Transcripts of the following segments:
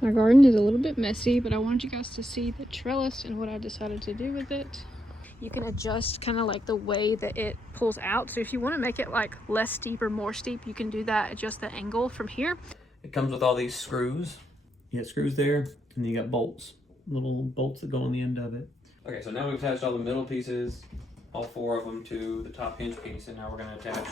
My garden is a little bit messy, but I wanted you guys to see the trellis and what I decided to do with it. You can adjust kind of like the way that it pulls out. So if you want to make it like less steep or more steep, you can do that, adjust the angle from here. It comes with all these screws. You got screws there, and then you got bolts, little bolts that go on the end of it. Okay, so now we've attached all the middle pieces, all 4 of them, to the top hinge piece, and now we're going to attach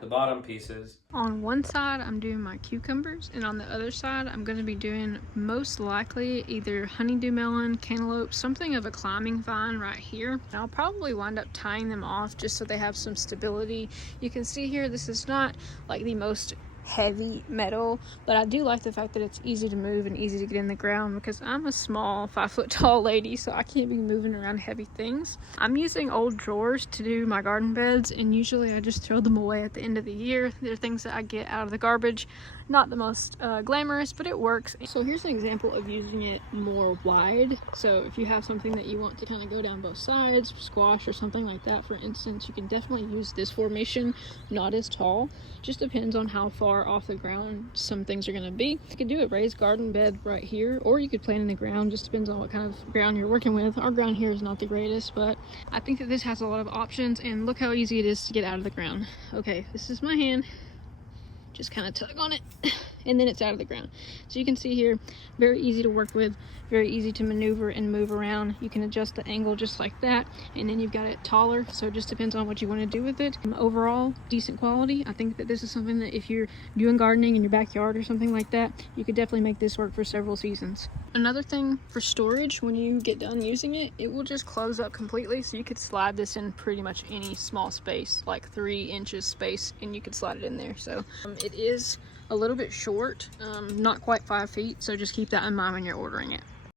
the bottom pieces. On one side I'm doing my cucumbers, and on the other side I'm going to be doing most likely either honeydew melon, cantaloupe, something of a climbing vine right here. And I'll probably wind up tying them off just so they have some stability. You can see here this is not like the most heavy metal, but I do like the fact that it's easy to move and easy to get in the ground, because I'm a small 5 foot tall lady, so I can't be moving around heavy things. I'm using old drawers to do my garden beds, and usually I just throw them away at the end of the year. They're things that I get out of the garbage. Not the most glamorous, but it works. So here's an example of using it more wide. So if you have something that you want to kind of go down both sides, squash or something like that, for instance, you can definitely use this formation. Not as tall, just depends on how far off the ground some things are going to be. You could do a raised garden bed right here, or you could plant in the ground, just depends on what kind of ground you're working with. Our ground here is not the greatest, but I think that this has a lot of options, and look how easy it is to get out of the ground. Okay, this is my hand. Just kind of tug on it and then it's out of the ground. So you can see here, very easy to work with, very easy to maneuver and move around. You can adjust the angle just like that, and then you've got it taller, so it just depends on what you want to do with it. Overall, decent quality. I think that this is something that if you're doing gardening in your backyard or something like that, you could definitely make this work for several seasons. Another thing for storage, when you get done using it, it will just close up completely, so you could slide this in pretty much any small space, like 3 inches space, and you could slide it in there. So it is a little bit short, not quite 5 feet, so just keep that in mind when you're ordering it.